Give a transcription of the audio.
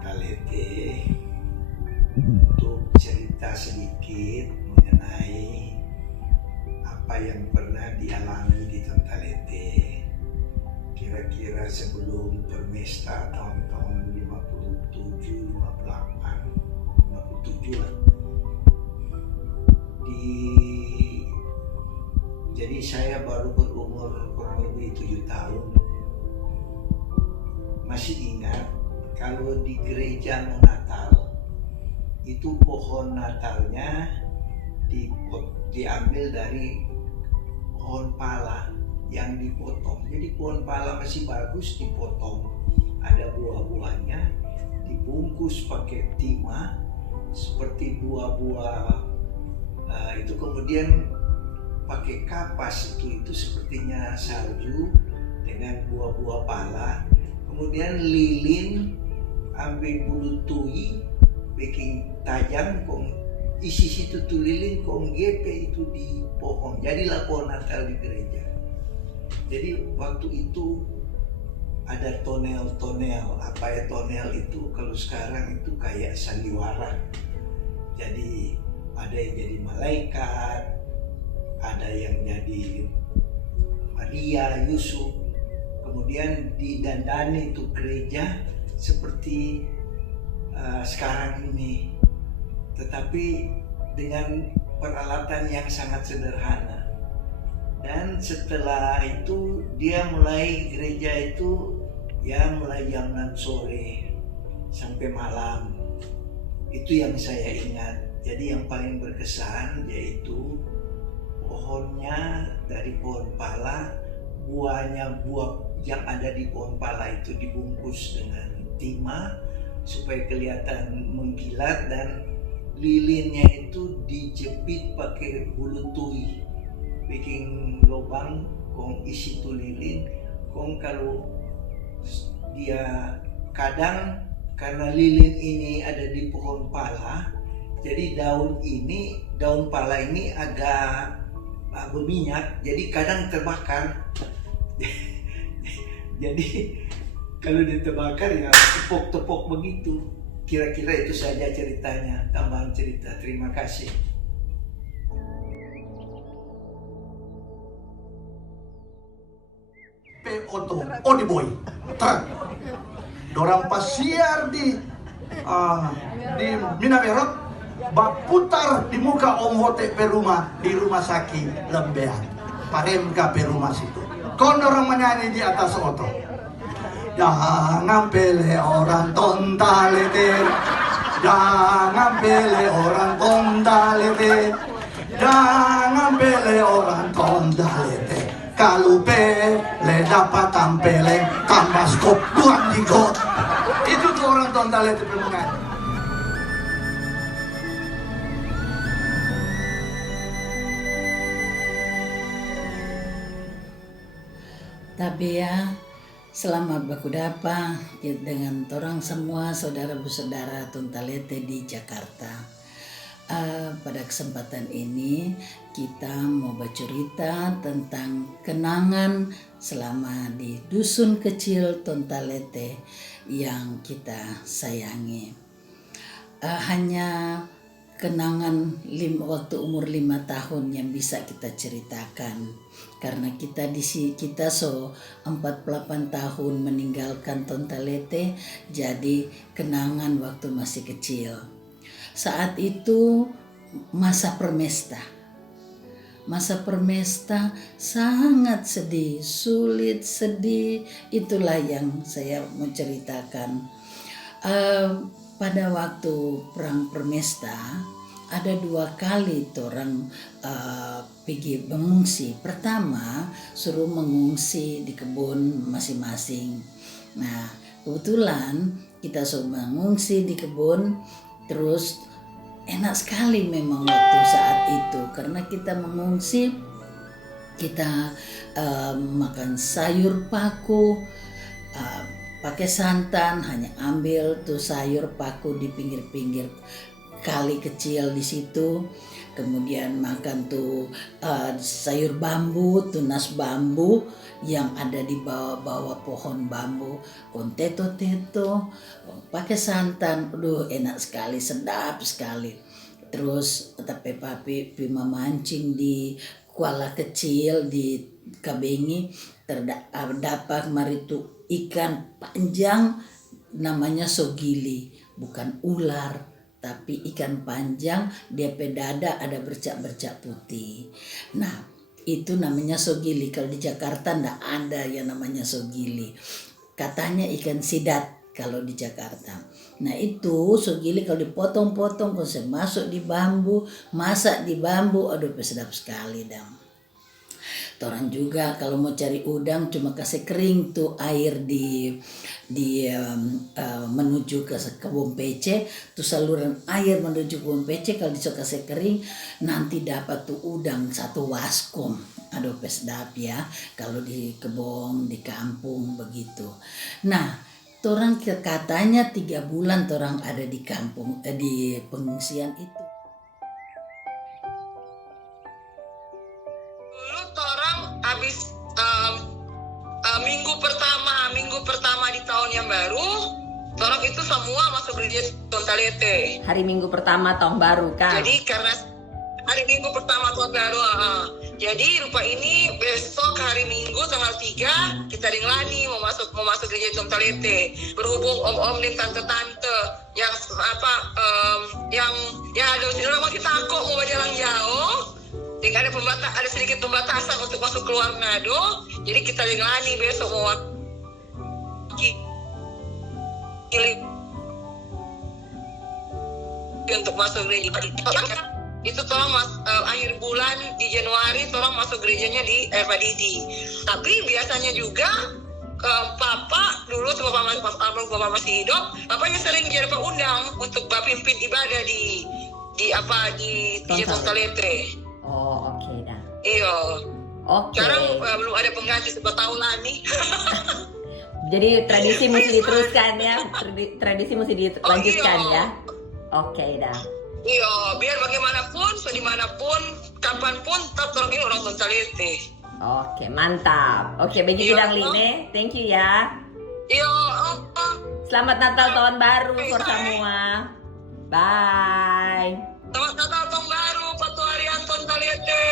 Tontalete untuk cerita sedikit mengenai apa yang pernah dialami di Tontalete kira-kira sebelum Permesta tahun-tahun 57, 58, 57 lah. Jadi saya baru berumur kurang lebih 7 tahun. Masih ingat kalau di gereja Natal itu pohon Natalnya diambil dari pohon pala yang dipotong. Jadi pohon pala masih bagus dipotong, ada buah-buahnya, dibungkus pakai timah seperti buah-buah itu, kemudian pakai kapas itu sepertinya salju dengan buah-buah pala, kemudian lilin ambil bulu tui bikin tajam, kong isi situ tuh lilin, kong gepe itu di pohon, jadilah pohon Natal di gereja. Jadi waktu itu ada tonel-tonel, apa ya tonel itu kalau sekarang itu kayak sandiwara. Jadi ada yang jadi malaikat, ada yang jadi Maria, Yusuf, kemudian didandani itu gereja seperti sekarang ini, tetapi dengan peralatan yang sangat sederhana. Dan setelah itu dia mulai gereja itu ya mulai jam 6 sore sampai malam. Itu yang saya ingat. Jadi yang paling berkesan yaitu pohonnya dari pohon pala, buah yang ada di pohon pala itu dibungkus dengan timah supaya kelihatan mengkilat, dan lilinnya itu dijepit pakai bulu tui, bikin lubang, kong isi tuh lilin, kong kalau dia kadang karena lilin ini ada di pohon pala, jadi daun pala ini agak berminyak, jadi kadang terbakar. Jadi kalau diterbakar ya tepok-tepok begitu. Kira-kira itu saja ceritanya, tambahan cerita. Terima kasih. Oto, Odiboy, Truk. Dorang pasiar di Minamerot, baputar di muka Om Hote di rumah sakit Lembean, Paremka rumah situ. Kon orang menyanyi di atas oto. Jangan pilih orang Tontalete, jangan pilih orang Tontalete, jangan pilih orang Tontalete. Kalau pele dapat tampeleng, tambah skop buat di got. Itu tuh orang Tontalete pemenang. Tapi ya, selamat bakudapa dengan torang semua saudara-saudara Tontalete di Jakarta. Pada kesempatan ini kita mau bercerita tentang kenangan selama di dusun kecil Tontalete yang kita sayangi. Hanya kenangan waktu umur 5 tahun yang bisa kita ceritakan, karena kita 48 tahun meninggalkan Tontalete, jadi kenangan waktu masih kecil. Saat itu masa permesta sangat sedih, sulit, sedih. Itulah yang saya mau ceritakan. Pada waktu perang permesta ada 2 kali orang pergi mengungsi. Pertama suruh mengungsi di kebun masing-masing. Nah kebetulan kita suruh mengungsi di kebun, terus enak sekali memang waktu saat itu karena kita mengungsi, kita makan sayur paku, pakai santan, hanya ambil tuh sayur paku di pinggir-pinggir kali kecil di situ. kemudian makan tuh sayur bambu, tunas bambu yang ada di bawah-bawah pohon bambu, kon teto-teto, pakai santan, aduh enak sekali, sedap sekali. Terus tapi papi memancing di kuala kecil di Kabengi, terdapat maritu ikan panjang namanya sogili, bukan ular tapi ikan panjang, dia pedada ada bercak-bercak putih. Nah itu namanya sogili. Kalau di Jakarta ndak ada yang namanya sogili, katanya ikan sidat kalau di Jakarta. Nah itu sogili kalau dipotong-potong konsep masuk di bambu, masak di bambu, aduh sedap sekali dong. Orang juga kalau mau cari udang cuma kasih kering tuh air di menuju ke kebun pece, tuh saluran air menuju kebun pece, kalau disuruh kasih kering nanti dapat tuh udang 1 waskom. Aduh sedap ya kalau di kebun di kampung begitu. Nah orang katanya 3 bulan orang ada di kampung di pengungsian itu. Habis minggu pertama di tahun yang baru, orang itu semua masuk gereja Tontalete. Hari Minggu pertama tahun baru kan? Jadi karena hari Minggu pertama tahun baru, jadi rupa ini besok hari Minggu tanggal 3 kita denglani mau masuk gereja Tontalete. Berhubung om-om dan tante-tante yang yang ada sini orang masih takut mau berjalan jauh. Dengan ada sedikit pembatasan untuk masuk keluar Manado, jadi kita denglani besok mau untuk masuk gereja. Itu tolong akhir bulan di Januari tolong masuk gerejanya di Padidi. Tapi biasanya juga Papa dulu tuh Bapak masih hidup, Papanya sering jadi undang untuk pimpin ibadah di Tontalete. Oh oke dah. Iya. Oke. Sekarang belum ada pengganti tahun nih. Jadi tradisi mesti diteruskan ya. Tradisi mesti dilanjutkan ya. Oke dah. Iya, biar bagaimanapun, dimanapun, kapanpun, tetap orang ini orang Tontalete. Oke, mantap. Oke, begitu Dang Line. Thank you ya. Iya. Selamat Natal tahun baru for semua. Bye. Selamat Natal tahun baru, Patu Harian Tontalete.